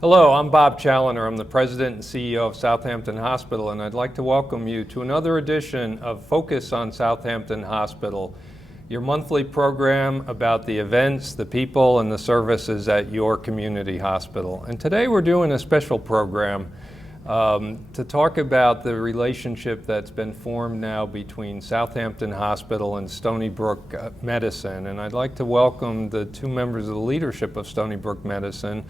Hello, I'm Bob Challoner. I'm the President and CEO of Southampton Hospital, and I'd like to welcome you to another edition of Focus on Southampton Hospital, your monthly program about the events, the people, and the services at your community hospital. And today we're doing a special program to talk about the relationship that's been formed now between Southampton Hospital and Stony Brook Medicine. And I'd like to welcome the two members of the leadership of Stony Brook Medicine,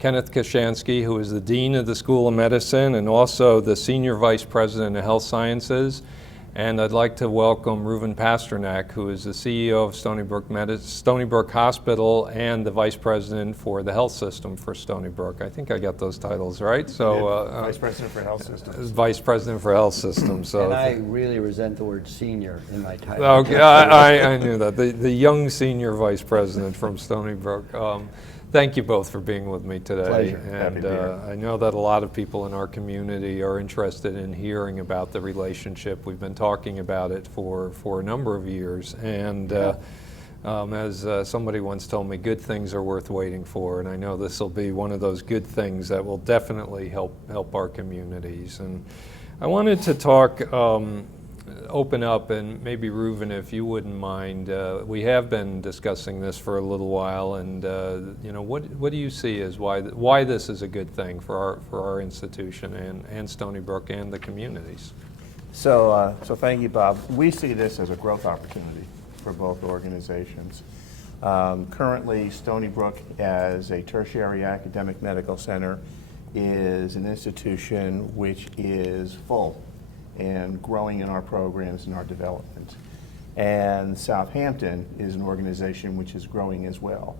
Kenneth Kochanski, who is the Dean of the School of Medicine and also the Senior Vice President of Health Sciences. And I'd like to welcome Reuven Pasternak, who is the CEO of Stony Brook Hospital and the Vice President for the Health System for Stony Brook. I think I got those titles right. So, Vice President for Health Systems. Vice President for Health Systems. So and I really resent the word senior in my title. Okay, I knew that. The young Senior Vice President from Stony Brook. Thank you both for being with me today. Pleasure. And I know that a lot of people in our community are interested in hearing about the relationship. We've been talking about it for a number of years. And as somebody once told me, good things are worth waiting for. And I know this will be one of those good things that will definitely help our communities. And I wanted to talk, open up, and maybe Reuven, if you wouldn't mind, we have been discussing this for a little while, and what do you see as why this is a good thing for our institution and Stony Brook and the communities? So thank you, Bob. We see this as a growth opportunity for both organizations. Currently, Stony Brook, as a tertiary academic medical center, is an institution which is full and growing in our programs and our development. And Southampton is an organization which is growing as well.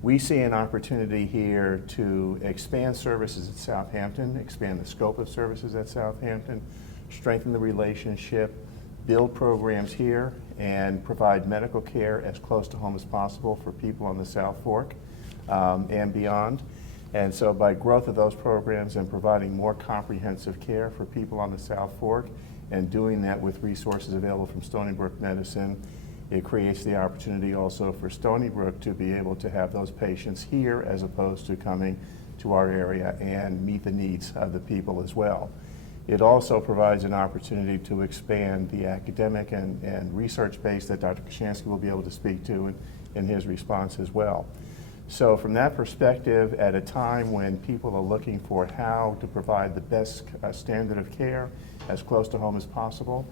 We see an opportunity here to expand services at Southampton, expand the scope of services at Southampton, strengthen the relationship, build programs here, and provide medical care as close to home as possible for people on the South Fork and beyond. And so by growth of those programs and providing more comprehensive care for people on the South Fork and doing that with resources available from Stony Brook Medicine, it creates the opportunity also for Stony Brook to be able to have those patients here as opposed to coming to our area and meet the needs of the people as well. It also provides an opportunity to expand the academic and research base that Dr. Kochanski will be able to speak to in his response as well. So from that perspective, at a time when people are looking for how to provide the best standard of care as close to home as possible,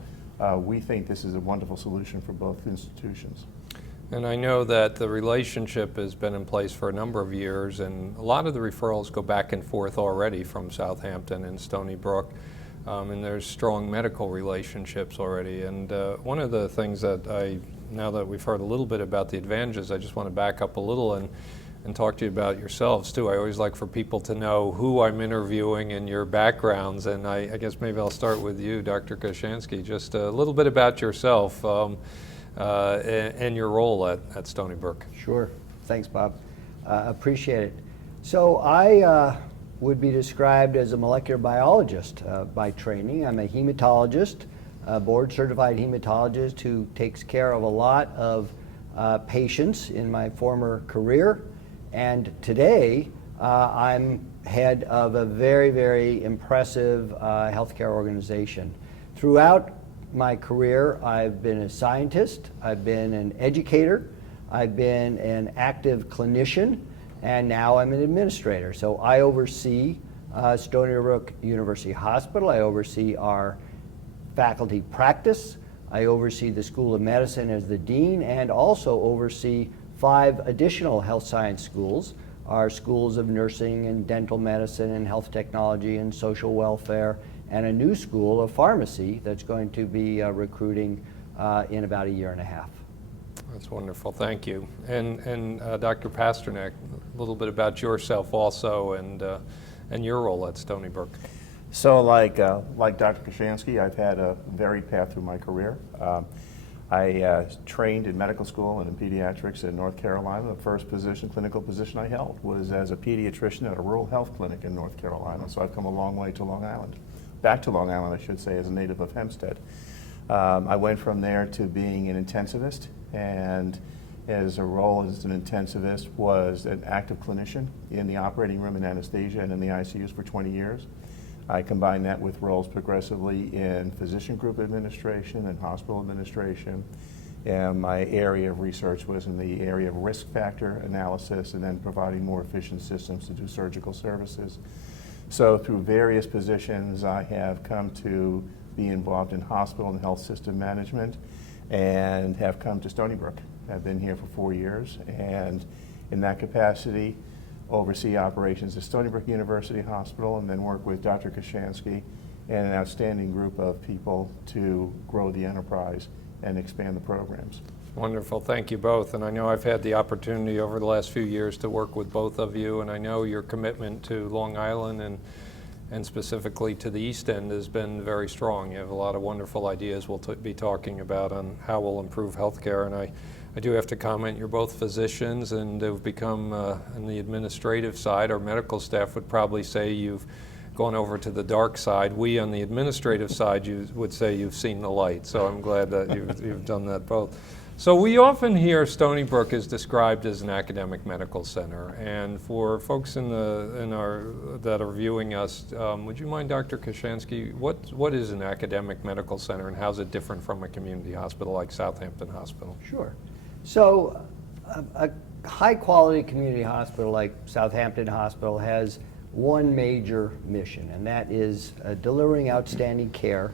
we think this is a wonderful solution for both institutions. And I know that the relationship has been in place for a number of years, and a lot of the referrals go back and forth already from Southampton and Stony Brook, and there's strong medical relationships already. And one of the things that now that we've heard a little bit about the advantages, I just want to back up a little and talk to you about yourselves too. I always like for people to know who I'm interviewing and your backgrounds, and I guess maybe I'll start with you, Dr. Kochanski. Just a little bit about yourself and your role at Stony Brook. Sure. Thanks, Bob. Appreciate it. So I would be described as a molecular biologist by training. I'm a hematologist, a board-certified hematologist who takes care of a lot of patients in my former career. And today, I'm head of a very, very impressive healthcare organization. Throughout my career, I've been a scientist, I've been an educator, I've been an active clinician, and now I'm an administrator. So I oversee Stony Brook University Hospital, I oversee our faculty practice, I oversee the School of Medicine as the dean, and also oversee 5 additional health science schools, our schools of nursing and dental medicine and health technology and social welfare, and a new school of pharmacy that's going to be recruiting in about a year and a half. That's wonderful, thank you. And Dr. Pasternak, a little bit about yourself also and your role at Stony Brook. So like Dr. Kochanski, I've had a varied path through my career. I trained in medical school and in pediatrics in North Carolina. The first clinical position I held was as a pediatrician at a rural health clinic in North Carolina. So I've come a long way to Long Island. Back to Long Island, I should say, as a native of Hempstead. I went from there to being an intensivist and as a role as an intensivist was an active clinician in the operating room in anesthesia and in the ICUs for 20 years. I combined that with roles progressively in physician group administration and hospital administration. And my area of research was in the area of risk factor analysis and then providing more efficient systems to do surgical services. So through various positions, I have come to be involved in hospital and health system management and have come to Stony Brook. I've been here for 4 years, and in that capacity, oversee operations at Stony Brook University Hospital and then work with Dr. Kochanski and an outstanding group of people to grow the enterprise and expand the programs. Wonderful, thank you both. And I know I've had the opportunity over the last few years to work with both of you, and I know your commitment to Long Island and specifically to the East End has been very strong. You have a lot of wonderful ideas we'll be talking about on how we'll improve healthcare. And I do have to comment, you're both physicians and have become, on the administrative side, our medical staff would probably say you've gone over to the dark side. We on the administrative side, you would say you've seen the light. So I'm glad that you've done that both. So we often hear Stony Brook is described as an academic medical center. And for folks that are viewing us, would you mind, Dr. Kochanski, what is an academic medical center and how is it different from a community hospital like Southampton Hospital? Sure. So a high-quality community hospital like Southampton Hospital has one major mission, and that is delivering outstanding care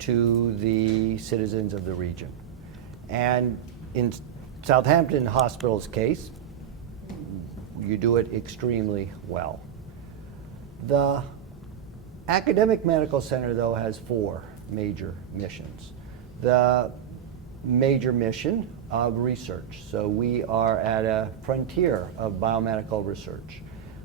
to the citizens of the region. And in Southampton Hospital's case, you do it extremely well. The academic medical center, though, has 4 major missions. The major mission of research. So we are at a frontier of biomedical research.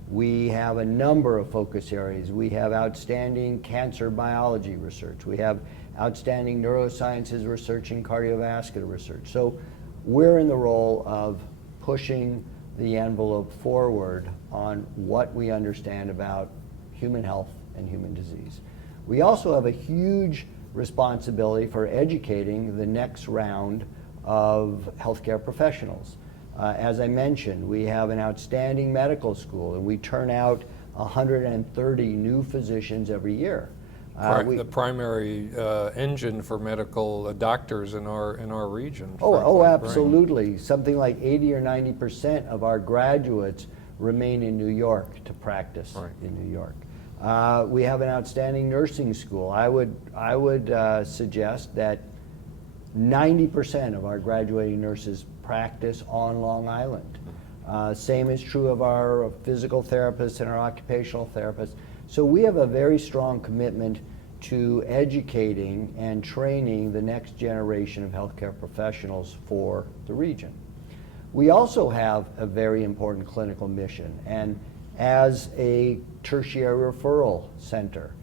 We have a number of focus areas. We have outstanding cancer biology research. We have outstanding neurosciences research and cardiovascular research. So we're in the role of pushing the envelope forward on what we understand about human health and human disease. We also have a huge responsibility for educating the next round of healthcare professionals. As I mentioned, we have an outstanding medical school, and we turn out 130 new physicians every year. The primary engine for medical doctors in our region. Oh, absolutely. Something like 80 or 90% of our graduates remain in New York to practice in New York. We have an outstanding nursing school. I would suggest that 90% of our graduating nurses practice on Long Island. Same is true of our physical therapists and our occupational therapists. So we have a very strong commitment to educating and training the next generation of healthcare professionals for the region. We also have a very important clinical mission, and as a tertiary referral center,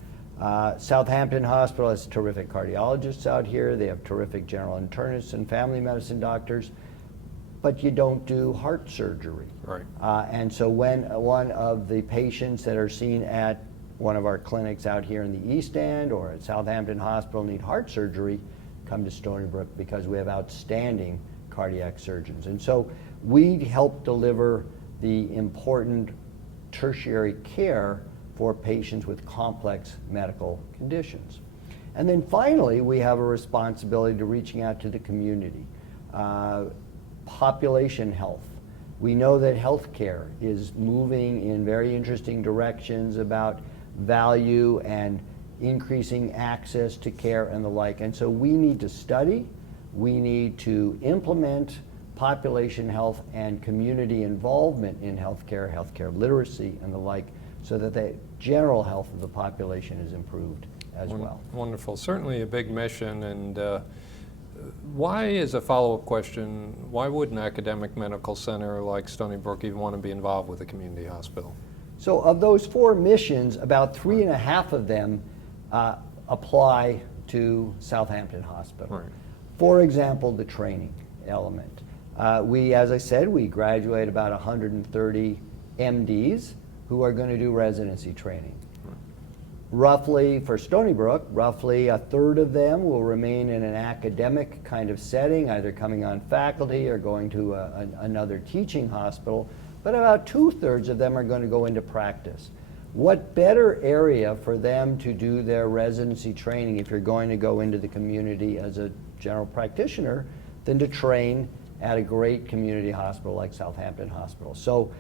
Southampton Hospital has terrific cardiologists out here. They have terrific general internists and family medicine doctors, but you don't do heart surgery. Right. And so when one of the patients that are seen at one of our clinics out here in the East End or at Southampton Hospital need heart surgery, come to Stony Brook because we have outstanding cardiac surgeons. And so we help deliver the important tertiary care for patients with complex medical conditions. And then finally, we have a responsibility to reaching out to the community. Population health. We know that healthcare is moving in very interesting directions about value and increasing access to care and the like. And so we need to study, we need to implement population health and community involvement in healthcare, healthcare literacy and the like, so that the general health of the population is improved as well. Wonderful. Certainly a big mission. And why, as a follow-up question, why would an academic medical center like Stony Brook even want to be involved with a community hospital? So of those 4 missions, about 3.5 of them apply to Southampton Hospital. Right. For example, the training element. As I said, we graduate about 130 MDs who are going to do residency training. roughly, for Stony Brook, roughly a third of them will remain in an academic kind of setting, either coming on faculty or going to another teaching hospital, but about 2/3 of them are going to go into practice. What better area for them to do their residency training if you're going to go into the community as a general practitioner than to train at a great community hospital like Southampton Hospital. So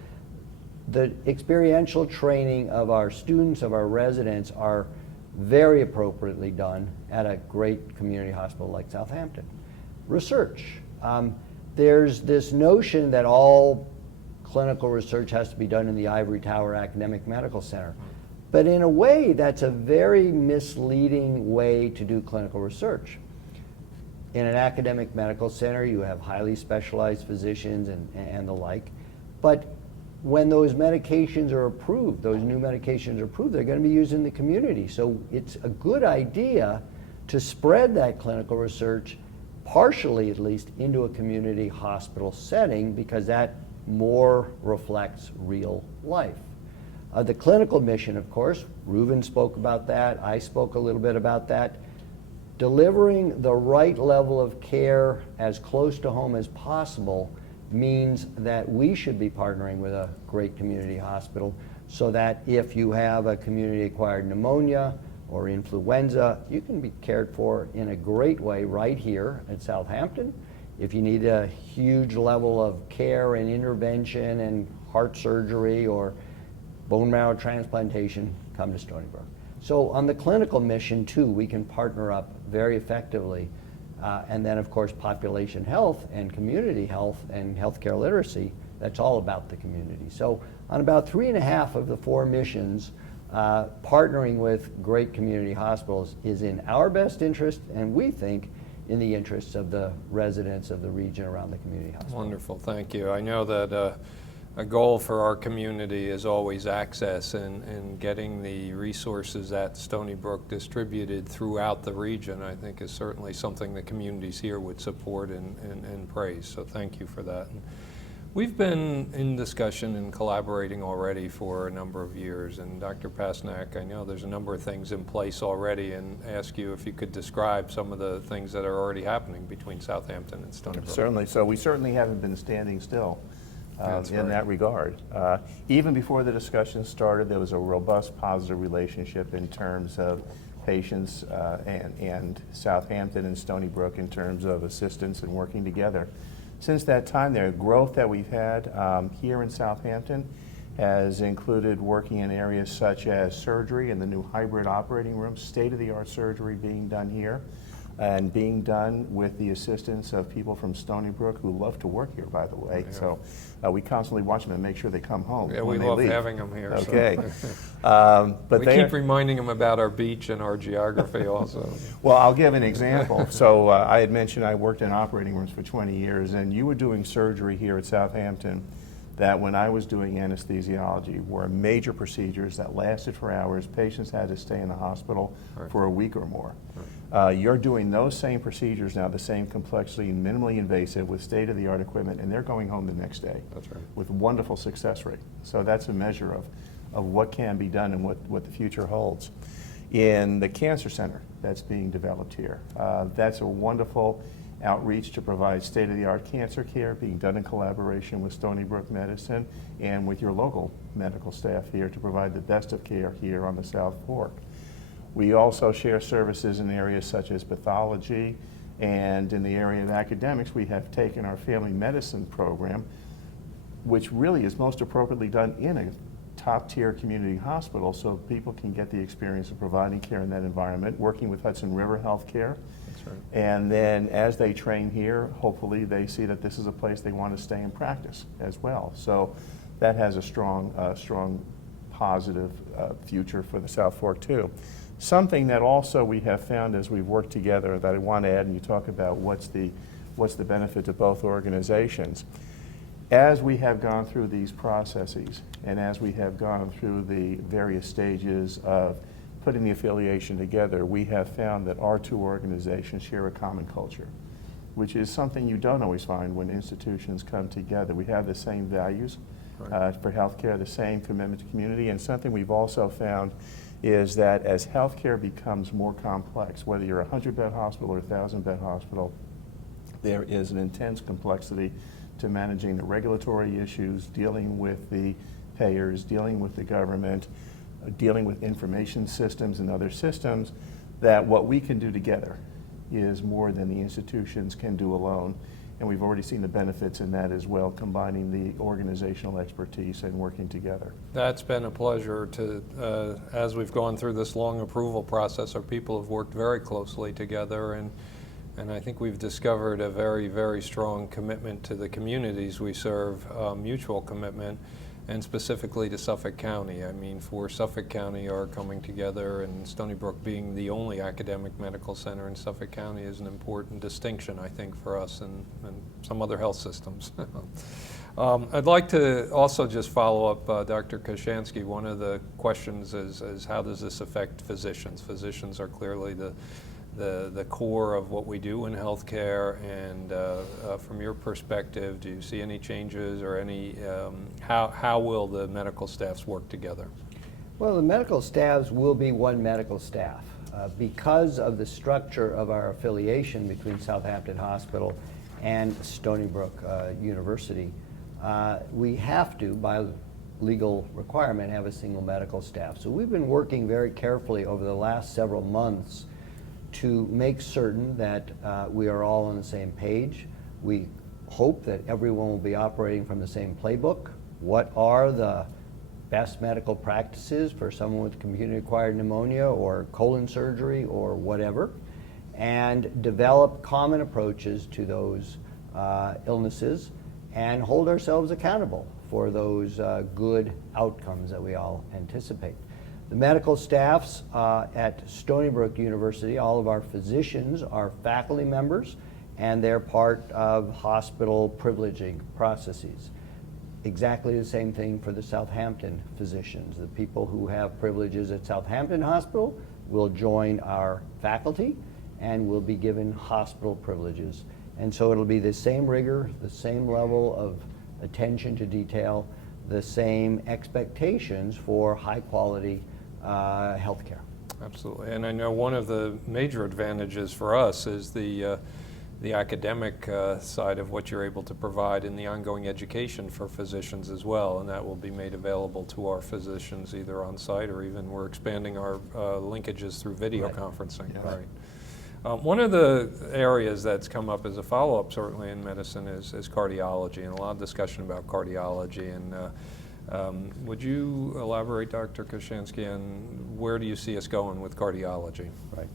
the experiential training of our students, of our residents, are very appropriately done at a great community hospital like Southampton. Research. There's this notion that all clinical research has to be done in the Ivory Tower Academic Medical Center. But in a way, that's a very misleading way to do clinical research. In an academic medical center, you have highly specialized physicians and the like. But when those medications are approved, those new medications are approved, they're going to be used in the community. So it's a good idea to spread that clinical research, partially at least, into a community hospital setting, because that more reflects real life. The clinical mission, of course, Reuven spoke about that, I spoke a little bit about that. Delivering the right level of care as close to home as possible means that we should be partnering with a great community hospital, so that if you have a community-acquired pneumonia or influenza, you can be cared for in a great way right here at Southampton. If you need a huge level of care and intervention and heart surgery or bone marrow transplantation, come to Stony Brook. So on the clinical mission too, we can partner up very effectively. And then of course population health and community health and healthcare literacy, that's all about the community. So on about 3.5 of the 4 missions, partnering with great community hospitals is in our best interest, and we think in the interests of the residents of the region around the community hospital. Wonderful, thank you. I know that a goal for our community is always access and getting the resources at Stony Brook distributed throughout the region, I think, is certainly something the communities here would support and praise. So thank you for that. And we've been in discussion and collaborating already for a number of years. And Dr. Pasternak, I know there's a number of things in place already, and ask you if you could describe some of the things that are already happening between Southampton and Stony Brook. Certainly. So we certainly haven't been standing still. That's in right. that regard. Even before the discussion started, there was a robust, positive relationship in terms of patients and Southampton and Stony Brook in terms of assistance and working together. Since that time, the growth that we've had here in Southampton has included working in areas such as surgery and the new hybrid operating room, state-of-the-art surgery being done here, and being done with the assistance of people from Stony Brook who love to work here, by the way. Yeah. So we constantly watch them and make sure they come home Yeah, when we they love leave. having them here. Okay. So. But We they keep reminding them about our beach and our geography also. Well, I'll give an example. So I had mentioned I worked in operating rooms for 20 years, and you were doing surgery here at Southampton that when I was doing anesthesiology were major procedures that lasted for hours. Patients had to stay in the hospital Right. for a week or more. Right. You're doing those same procedures now, the same complexity, minimally invasive with state-of-the-art equipment, and they're going home the next day That's right. with wonderful success rate. So that's a measure of what can be done and what the future holds. In the cancer center that's being developed here, that's a wonderful outreach to provide state-of-the-art cancer care being done in collaboration with Stony Brook Medicine and with your local medical staff here to provide the best of care here on the South Fork. We also share services in areas such as pathology, and in the area of academics, we have taken our family medicine program, which really is most appropriately done in a top-tier community hospital so people can get the experience of providing care in that environment, working with Hudson River Healthcare. That's right. And then as they train here, hopefully they see that this is a place they want to stay and practice as well. So that has a strong positive future for the South Fork too. Something that also we have found as we've worked together that I want to add, and you talk about what's the benefit to both organizations. As we have gone through these processes and as we have gone through the various stages of putting the affiliation together, we have found that our two organizations share a common culture, which is something you don't always find when institutions come together. We have the same values Right. for healthcare, the same commitment to community, and something we've also found is that as healthcare becomes more complex, whether you're a 100-bed hospital or a 1,000-bed hospital, there is an intense complexity to managing the regulatory issues, dealing with the payers, dealing with the government, dealing with information systems and other systems, that what we can do together is more than the institutions can do alone. And we've already seen the benefits in that as well, combining the organizational expertise and working together. That's been a pleasure to, as we've gone through this long approval process, our people have worked very closely together, and I think we've discovered a very, very strong commitment to the communities we serve, mutual commitment, and specifically to Suffolk County. I mean, for Suffolk County, our coming together and Stony Brook being the only academic medical center in Suffolk County is an important distinction, I think, for us and some other health systems. I'd like to also just follow up, Dr. Kochanski. One of the questions is how does this affect physicians? Physicians are clearly the core of what we do in healthcare, and from your perspective, do you see any changes or any, how will the medical staffs work together? Well, the medical staffs will be one medical staff. Because of the structure of our affiliation between Southampton Hospital and Stony Brook University, we have to, by legal requirement, have a single medical staff. So we've been working very carefully over the last several months to make certain that we are all on the same page. We hope that everyone will be operating from the same playbook. What are the best medical practices for someone with community-acquired pneumonia or colon surgery or whatever, and develop common approaches to those illnesses and hold ourselves accountable for those good outcomes that we all anticipate. The medical staffs at Stony Brook University, all of our physicians are faculty members, and they're part of hospital privileging processes. Exactly the same thing for the Southampton physicians. The people who have privileges at Southampton Hospital will join our faculty and will be given hospital privileges. And so it'll be the same rigor, the same level of attention to detail, the same expectations for high quality healthcare. Absolutely, and I know one of the major advantages for us is the academic side of what you're able to provide in the ongoing education for physicians as well, and that will be made available to our physicians either on site or even we're expanding our linkages through video conferencing. Yeah. Right. One of the areas that's come up as a follow-up certainly in medicine is cardiology, and a lot of discussion about cardiology. And would you elaborate, Dr. Kochanski, on where do you see us going with cardiology? Right.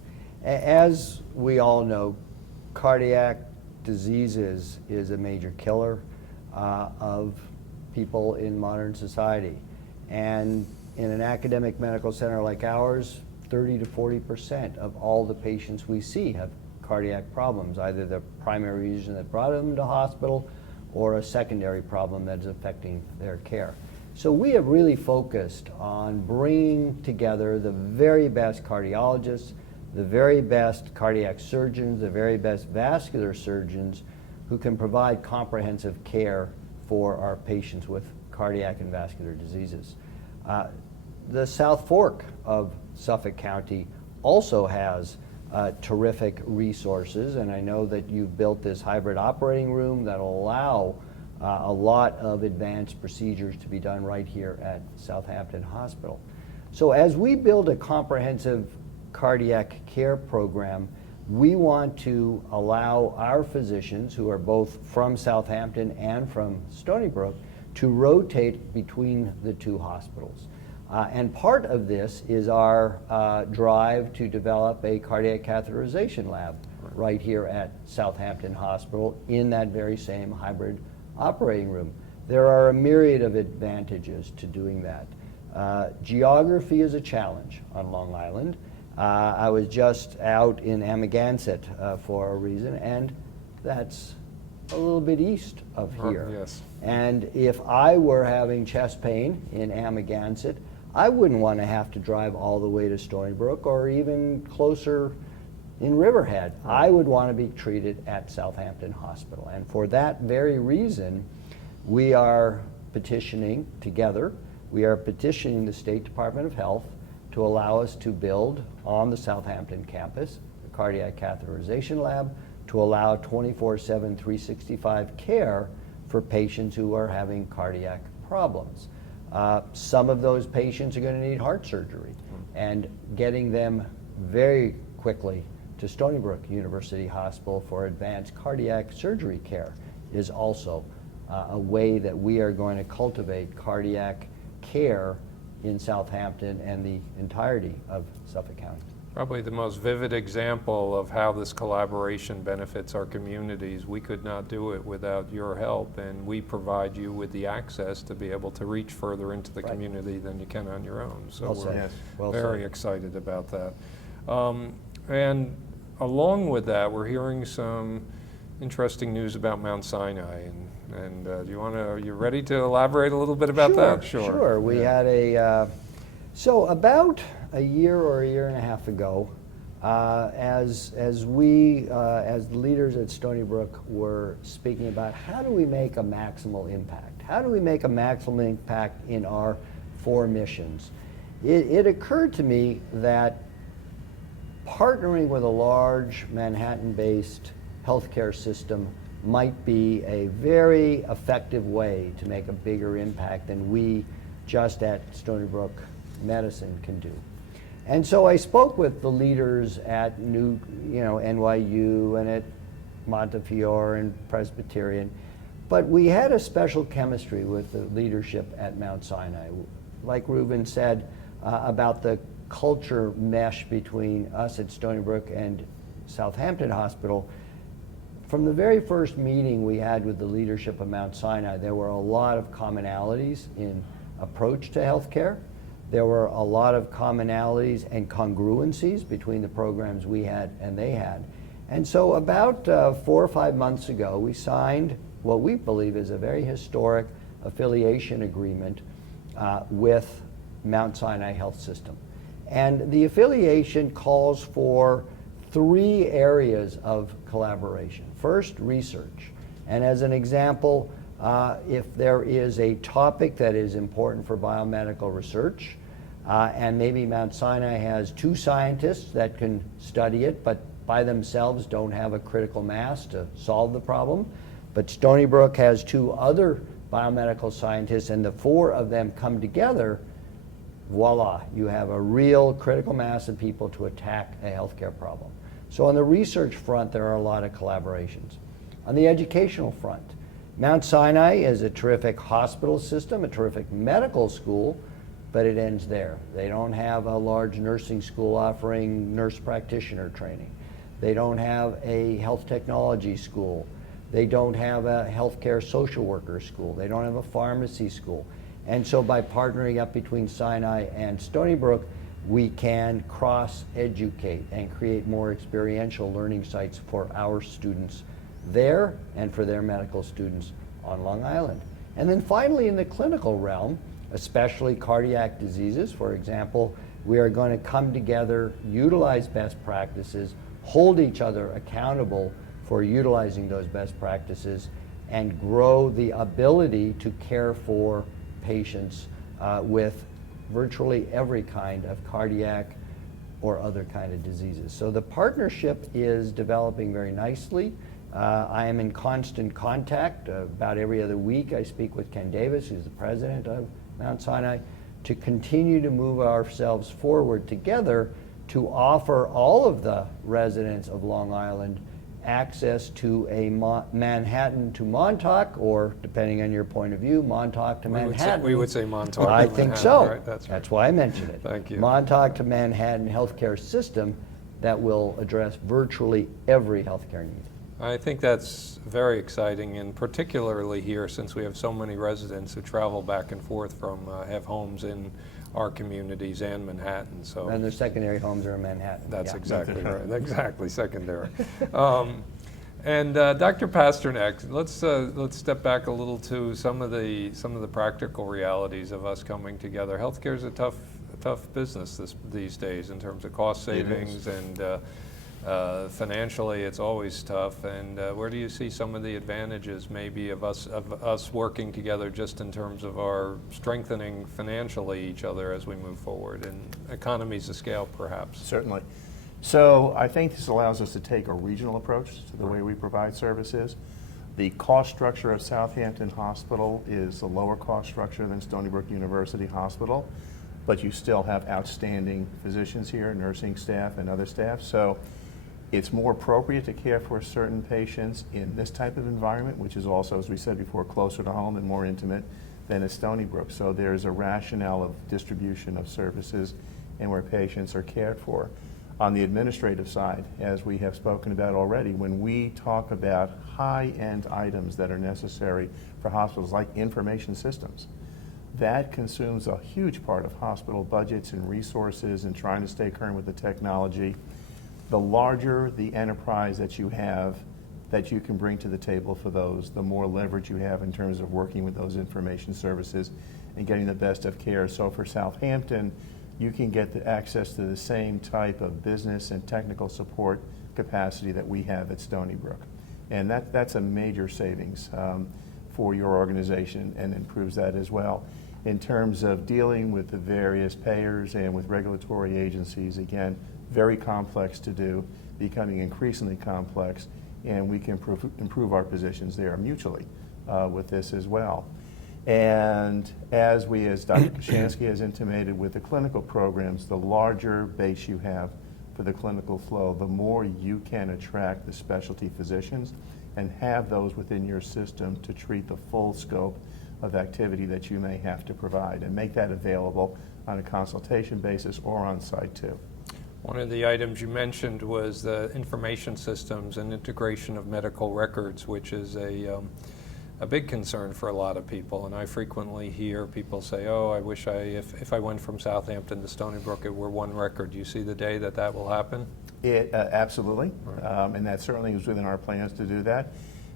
As we all know, cardiac diseases is a major killer of people in modern society. And in an academic medical center like ours, 30 to 40% of all the patients we see have cardiac problems, either the primary reason that brought them to hospital or a secondary problem that is affecting their care. So we have really focused on bringing together the very best cardiologists, the very best cardiac surgeons, the very best vascular surgeons who can provide comprehensive care for our patients with cardiac and vascular diseases. The South Fork of Suffolk County also has terrific resources, and I know that you've built this hybrid operating room that will allow a lot of advanced procedures to be done right here at Southampton Hospital. So as we build a comprehensive cardiac care program, we want to allow our physicians, who are both from Southampton and from Stony Brook, to rotate between the two hospitals. And part of this is our drive to develop a cardiac catheterization lab right here at Southampton Hospital in that very same hybrid operating room. There are a myriad of advantages to doing that. Geography is a challenge on Long Island. I was just out in Amagansett for a reason, and that's a little bit east of here. Yes. And if I were having chest pain in Amagansett, I wouldn't want to have to drive all the way to Stony Brook or even closer in Riverhead. I would want to be treated at Southampton Hospital. And for that very reason, we are petitioning together, we are petitioning the State Department of Health to allow us to build on the Southampton campus a cardiac catheterization lab to allow 24/7, 365 care for patients who are having cardiac problems. Some of those patients are going to need heart surgery, and getting them very quickly to Stony Brook University Hospital for advanced cardiac surgery care is also a way that we are going to cultivate cardiac care in Southampton and the entirety of Suffolk County. Probably the most vivid example of how this collaboration benefits our communities. We could not do it without your help, and we provide you with the access to be able to reach further into the Right. community than you can on your own. So Well we're said. Yes. Well very said. excited about that. And along with that, we're hearing some interesting news about Mount Sinai. And do you want to? Are you ready to elaborate a little bit about that? Sure. We had so about a year or a year and a half ago, as the leaders at Stony Brook were speaking about how do we make a maximal impact? How do we make a maximal impact in our 4 missions? It occurred to me that partnering with a large Manhattan-based healthcare system might be a very effective way to make a bigger impact than we just at Stony Brook Medicine can do. And so I spoke with the leaders at NYU and at Montefiore and Presbyterian, but we had a special chemistry with the leadership at Mount Sinai. Like Reuven said about the culture mesh between us at Stony Brook and Southampton Hospital, from the very first meeting we had with the leadership of Mount Sinai, there were a lot of commonalities in approach to healthcare. There were a lot of commonalities and congruencies between the programs we had and they had. And so about 4 or 5 months ago, we signed what we believe is a very historic affiliation agreement with Mount Sinai Health System. And the affiliation calls for 3 areas of collaboration. First, research. And as an example, if there is a topic that is important for biomedical research, and maybe Mount Sinai has 2 scientists that can study it, but by themselves don't have a critical mass to solve the problem, but Stony Brook has 2 other biomedical scientists, and the 4 of them come together, voila, you have a real critical mass of people to attack a healthcare problem. So on the research front, there are a lot of collaborations. On the educational front, Mount Sinai is a terrific hospital system, a terrific medical school, but it ends there. They don't have a large nursing school offering nurse practitioner training. They don't have a health technology school. They don't have a healthcare social worker school. They don't have a pharmacy school. And so by partnering up between Sinai and Stony Brook, we can cross-educate and create more experiential learning sites for our students there and for their medical students on Long Island. And then finally, in the clinical realm, especially cardiac diseases, for example, we are going to come together, utilize best practices, hold each other accountable for utilizing those best practices, and grow the ability to care for patients with virtually every kind of cardiac or other kind of diseases. So the partnership is developing very nicely. I am in constant contact. About every other week I speak with Ken Davis, who's the president of Mount Sinai, to continue to move ourselves forward together to offer all of the residents of Long Island access to a Manhattan to Montauk, or depending on your point of view, Montauk to Manhattan. We would say Montauk. I to think Manhattan, so. Right? That's right. That's why I mentioned it. Thank you. Montauk to Manhattan healthcare system that will address virtually every healthcare need. I think that's very exciting, and particularly here, since we have so many residents who travel back and forth from have homes in our communities and Manhattan. So And their secondary homes are in Manhattan. that's Yeah. exactly right. Exactly, secondary. And Dr. Pasternak, let's step back a little to some of the practical realities of us coming together. Healthcare is a tough business these days in terms of cost savings and Financially, it's always tough. And where do you see some of the advantages maybe of us working together just in terms of our strengthening financially each other as we move forward, and economies of scale perhaps? Certainly. So I think this allows us to take a regional approach to the way we provide services. The cost structure of Southampton Hospital is a lower cost structure than Stony Brook University Hospital, but you still have outstanding physicians here, nursing staff and other staff. So it's more appropriate to care for certain patients in this type of environment, which is also, as we said before, closer to home and more intimate than at Stony Brook. So there's a rationale of distribution of services and where patients are cared for. On the administrative side, as we have spoken about already, when we talk about high-end items that are necessary for hospitals like information systems, that consumes a huge part of hospital budgets and resources and trying to stay current with the technology. The larger the enterprise that you have that you can bring to the table for those, the more leverage you have in terms of working with those information services and getting the best of care. So for Southampton, you can get the access to the same type of business and technical support capacity that we have at Stony Brook. And that's a major savings for your organization and improves that as well. In terms of dealing with the various payers and with regulatory agencies, again, very complex to do, becoming increasingly complex, and we can improve our positions there mutually with this as well. And as Dr. Kochanski has intimated with the clinical programs, the larger base you have for the clinical flow, the more you can attract the specialty physicians and have those within your system to treat the full scope of activity that you may have to provide and make that available on a consultation basis or on site too. One of the items you mentioned was the information systems and integration of medical records, which is a big concern for a lot of people. And I frequently hear people say, oh, I wish if I went from Southampton to Stony Brook, it were one record. Do you see the day that will happen? Absolutely. Right. And that certainly is within our plans to do that.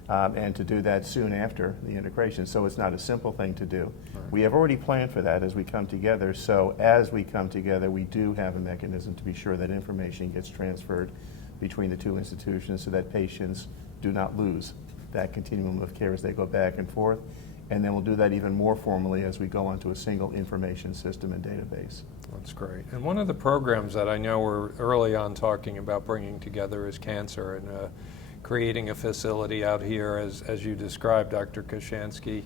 And to do that soon after the integration. So it's not a simple thing to do. Right. We have already planned for that as we come together. So as we come together, we do have a mechanism to be sure that information gets transferred between the two institutions so that patients do not lose that continuum of care as they go back and forth. And then we'll do that even more formally as we go onto a single information system and database. That's great. And one of the programs that I know we're early on talking about bringing together is cancer, and creating a facility out here, as you described, Dr. Kochanski.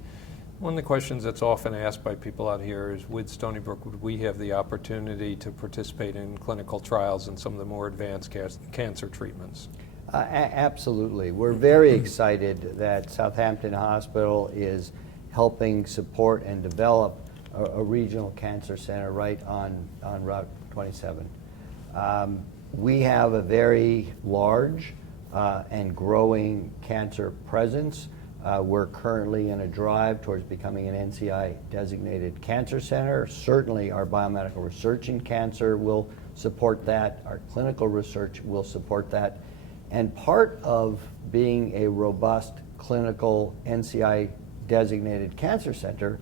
One of the questions that's often asked by people out here is, with Stony Brook, would we have the opportunity to participate in clinical trials in some of the more advanced cancer treatments? Absolutely. We're very excited that Southampton Hospital is helping support and develop a regional cancer center right on Route 27. We have a very large and growing cancer presence. We're currently in a drive towards becoming an NCI designated cancer center. Certainly our biomedical research in cancer will support that. Our clinical research will support that. And part of being a robust clinical NCI designated cancer center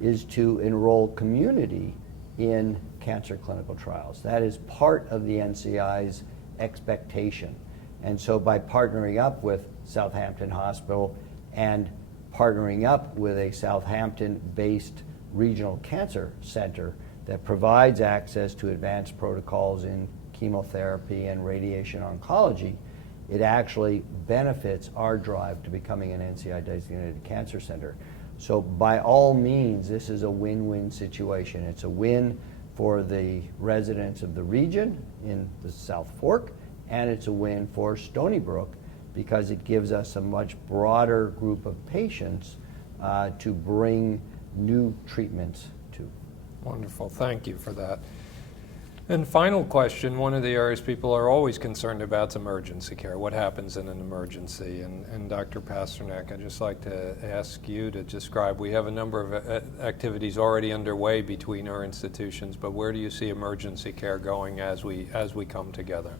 is to enroll community in cancer clinical trials. That is part of the NCI's expectation. And so by partnering up with Southampton Hospital and partnering up with a Southampton-based regional cancer center that provides access to advanced protocols in chemotherapy and radiation oncology, it actually benefits our drive to becoming an NCI-designated cancer center. So by all means, this is a win-win situation. It's a win for the residents of the region in the South Fork, and it's a win for Stony Brook because it gives us a much broader group of patients to bring new treatments to. Wonderful. Thank you for that. And final question, one of the areas people are always concerned about is emergency care. What happens in an emergency? And Dr. Pasternak, I'd just like to ask you to describe, we have a number of activities already underway between our institutions, but where do you see emergency care going as we come together?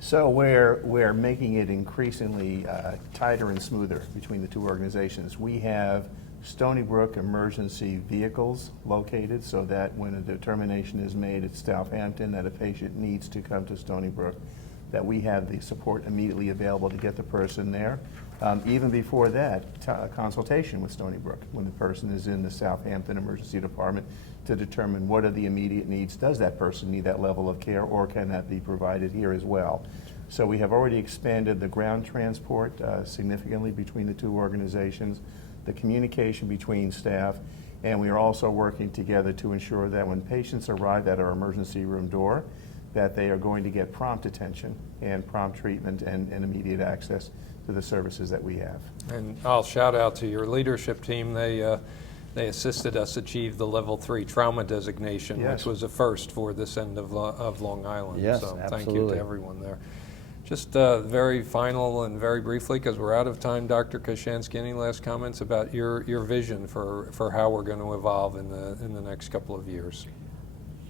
So we're making it increasingly tighter and smoother between the two organizations. We have Stony Brook emergency vehicles located so that when a determination is made at Southampton that a patient needs to come to Stony Brook, that we have the support immediately available to get the person there. Even before that, consultation with Stony Brook when the person is in the Southampton Emergency Department to determine what are the immediate needs. Does that person need that level of care, or can that be provided here as well? So we have already expanded the ground transport significantly between the two organizations, the communication between staff, and we are also working together to ensure that when patients arrive at our emergency room door, that they are going to get prompt attention and prompt treatment and immediate access to the services that we have. And I'll shout out to your leadership team. They assisted us achieve the level 3 trauma designation, Yes. which was a first for this end of Long Island. Yes, so thank you absolutely. to everyone there. Just very final and very briefly, because we're out of time, Dr. Kochanski, any last comments about your vision for how we're going to evolve in the next couple of years?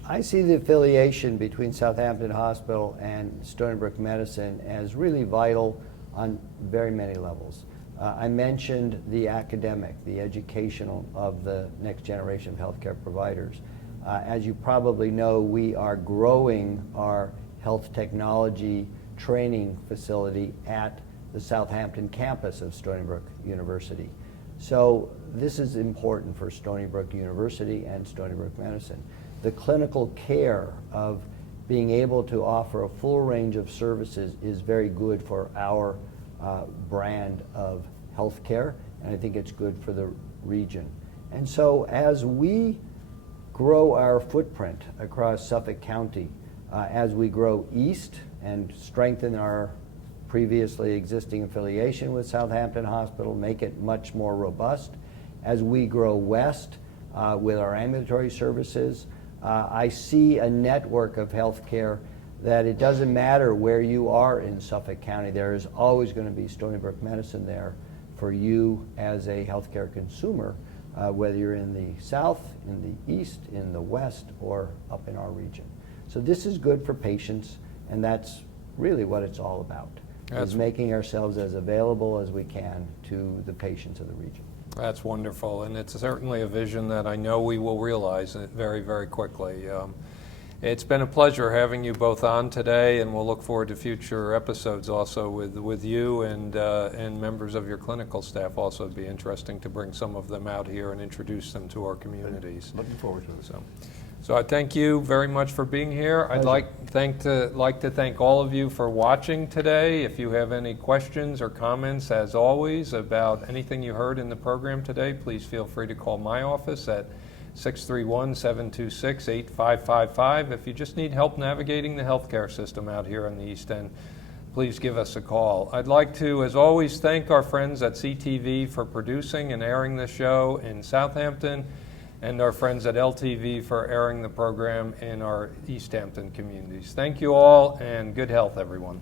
I see the affiliation between Southampton Hospital and Stony Brook Medicine as really vital on very many levels. I mentioned the academic, the educational of the next generation of healthcare providers. As you probably know, we are growing our health technology training facility at the Southampton campus of Stony Brook University. So this is important for Stony Brook University and Stony Brook Medicine. The clinical care of being able to offer a full range of services is very good for our brand of healthcare, and I think it's good for the region. And so as we grow our footprint across Suffolk County, as we grow east and strengthen our previously existing affiliation with Southampton Hospital, make it much more robust, as we grow west with our ambulatory services, I see a network of healthcare that it doesn't matter where you are in Suffolk County, there is always going to be Stony Brook Medicine there for you as a healthcare consumer, whether you're in the south, in the east, in the west, or up in our region. So this is good for patients, and that's really what it's all about, is making ourselves as available as we can to the patients of the region. That's wonderful, and it's certainly a vision that I know we will realize very, very quickly. It's been a pleasure having you both on today, and we'll look forward to future episodes also with you and members of your clinical staff. Also, it'd be interesting to bring some of them out here and introduce them to our communities. Looking forward to it. So I thank you very much for being here. I'd like to thank all of you for watching today. If you have any questions or comments, as always, about anything you heard in the program today, please feel free to call my office at 631-726-8555. If you just need help navigating the healthcare system out here in the East End, please give us a call. I'd like to, as always, thank our friends at CTV for producing and airing the show in Southampton, and our friends at LTV for airing the program in our East Hampton communities. Thank you all, and good health, everyone.